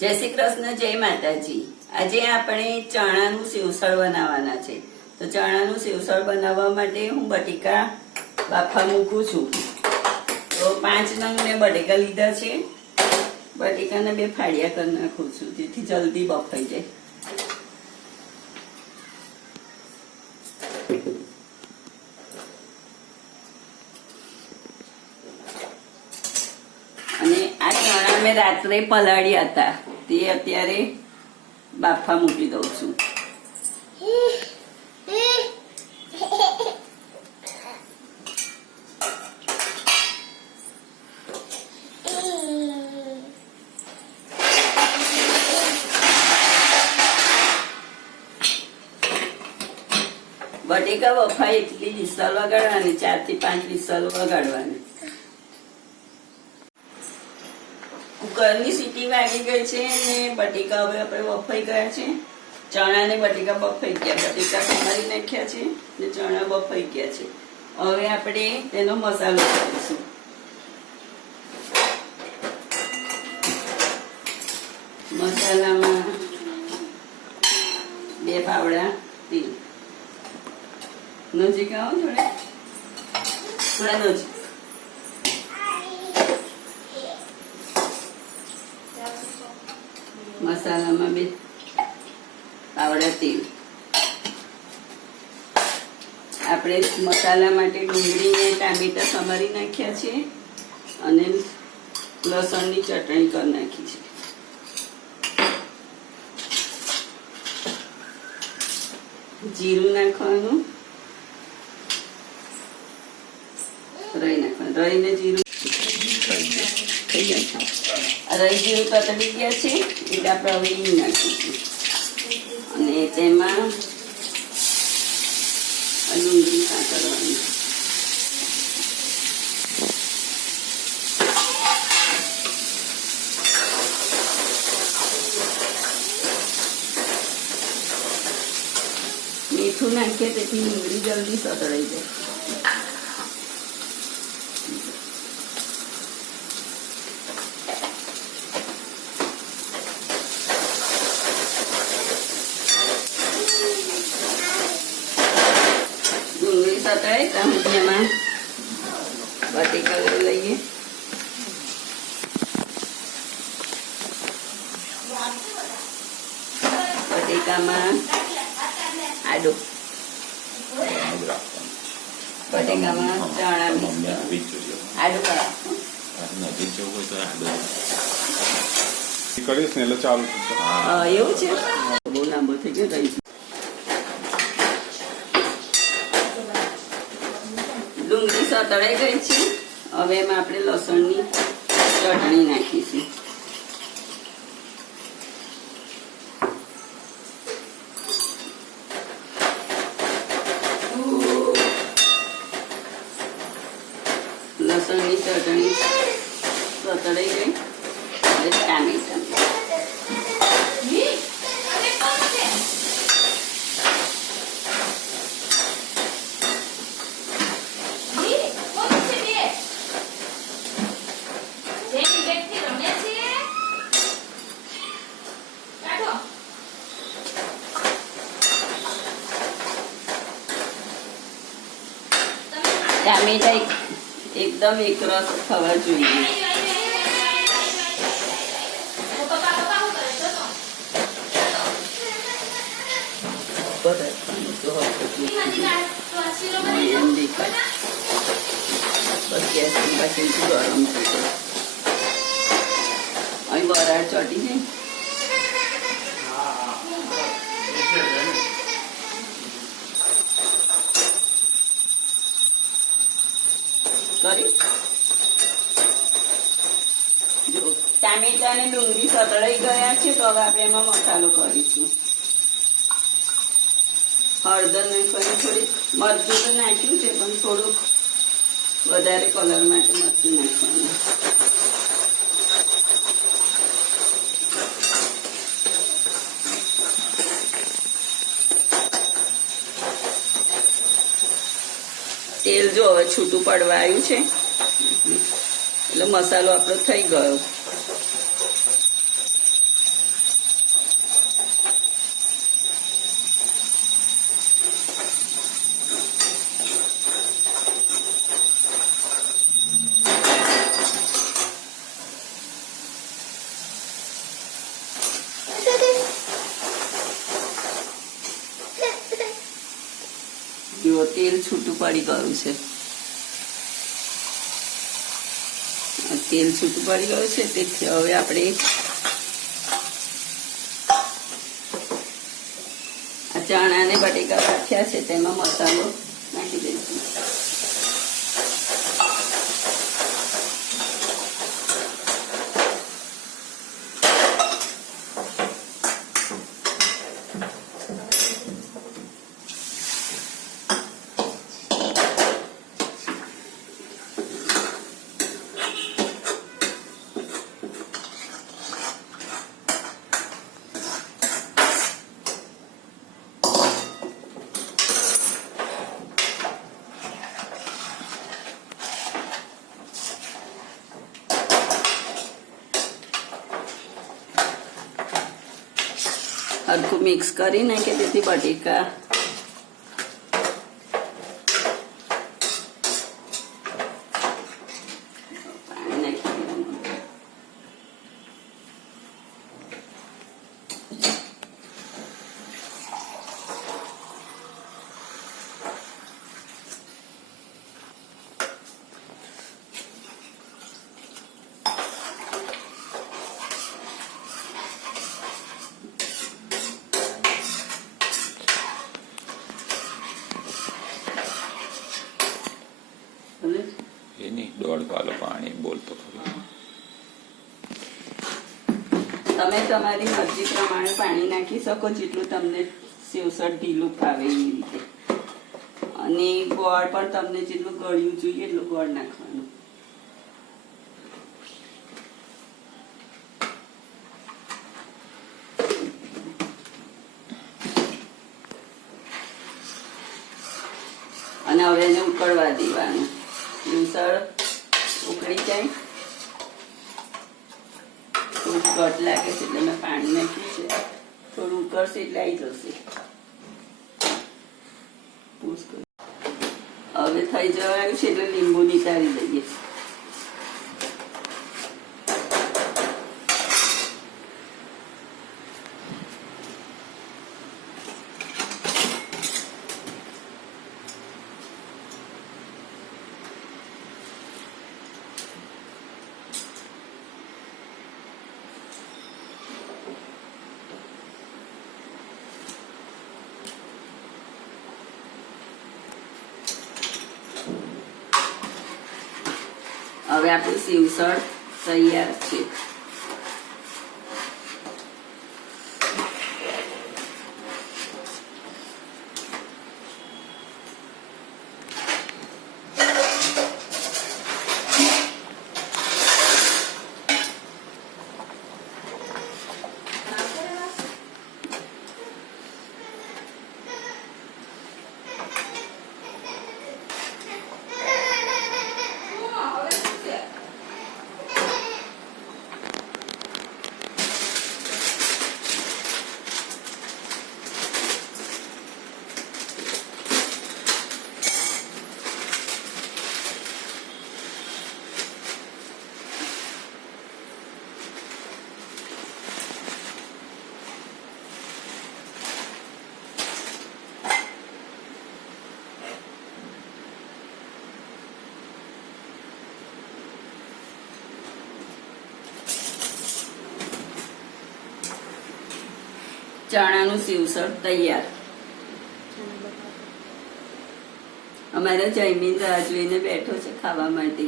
જય શ્રી કૃષ્ણ, જય માતાજી। આજે આપણે ચણાનું સેવસળ બનાવવાના છે। તો ચણાનું સેવસળ બનાવવા માટે હું બટેકા બાફા મૂકું છું। તો 5 નંગ મેં બટેકા લીધા છે। બટેકાને 2 ફાડિયા કરી નાખું છું જેથી જલ્દી બફાઈ જાય। અને આ ચણા મેં રાત્રે પલાળ્યા હતા, તે અત્યારે બાફા મૂકી દઉં છું। બટેકા બફાય એટલી વિસલ વગાડવાની, 4 થી 5 વિસલ વગાડવાની। કુકરની સીટી વાગી ગઈ છે ને બટેકા હવે આપણે બફાઈ ગયા છે। ચણા ને બટેકા બફાઈ ગયા, બટેકા સમારી નાખ્યા છે ને ચણા બફાઈ ગયા છે। હવે આપણે તેનો મસાલો કરીશું। મસાલામાં 2 પાવડા તેલ, નજીક આવો થોડા નજીક, મસાલામાં 2 પાવડા તેલ। આપણે મસાલા માટે ડુંગળી ને ટામેટા સમારી નાખ્યા છે અને લસણની ચટણી કરી નાખી છે। જીરું નાખવાનું, રાઈ નાખવાનું, રાઈ ને જીરું થઈ જાય। રાઈ જીરું તતડી ગયા છે એટલે આપણે હવે હિંગ નાખીશું અને તેમાં ડુંગળી સાંકળવાની। મીઠું નાખીએ તેથી ડુંગળી જલ્દી સતળાઈ જાય। ડુંગળી સતળાય ત્યાં સુધી એમાં બટેકા લઈએ। બટેકામાં આદુ, બટેકામાં ચણા આદુ કરીશ ને એટલે ચાલુ થશે। એવું છે, બહુ લાંબો થઈ ગયો રહી। ડુંગળી સતળાઈ ગઈ છે, હવે એમાં આપણે લસણની ચટણી નાખીશું। લસણની ચટણી સતળાઈ ગઈ, હવે ટામેટા ટામેટા એકદમ એકરસ થવા જોઈએ। એમ દેખાય બસ ગેસ બાકી ગરમ થઈ જાય, અહીં વરાળ ચોટી જાય। ટામેટા અને ડુંગળી સતળાઈ ગયા છે, તો હવે આપણે એમાં મસાલો કરીશું। હળદર નાખવાની, થોડી મરચું તો નાખ્યું છે પણ થોડુંક વધારે કલર માટે મરચું નાખવાનું। તેલ જો હવે છૂટું પડવા આવ્યું છે એટલે મસાલો આપણો થઈ ગયો। તેલ છૂટું પડી ગયું છે. તેલ છૂટું પડી ગયું છે, તેથી હવે આપણે આ ચણા અને બટેકા રાખ્યા છે તેમાં મસાલો નાખી દઈશું. હરખું મિક્સ કરી નાખીએ તેથી બટેકા પાણી નાખી દેવાનું. એની દોઢ વાલો પાણી બોલતો ખરો. તમે તમારી મરજી પ્રમાણે પાણી નાખી શકો જેટલું તમને સેવસળ ઢીલું ફાવે એવી રીતે. અને ગોળ પણ તમને જેટલું ગળ્યું જોઈએ એટલું ગોળ નાખવાનું. અને હવે એને ઉકળવા દેવાનું. સેવસળ ઉકળી જાય, થોડું ઘટ લાગે છે એટલે મેં પાણી નાખ્યું છે. થોડું ઉકળશે એટલે આવી જશે. હવે થઈ જવાયું છે એટલે લીંબુ નીકાળી દઈએ. હવે આપણું સેવસળ તૈયાર છે. ચણાનું સેવસળ તૈયાર. અમારા જયમીન રાહ જોઈને બેઠો છે ખાવા માટે.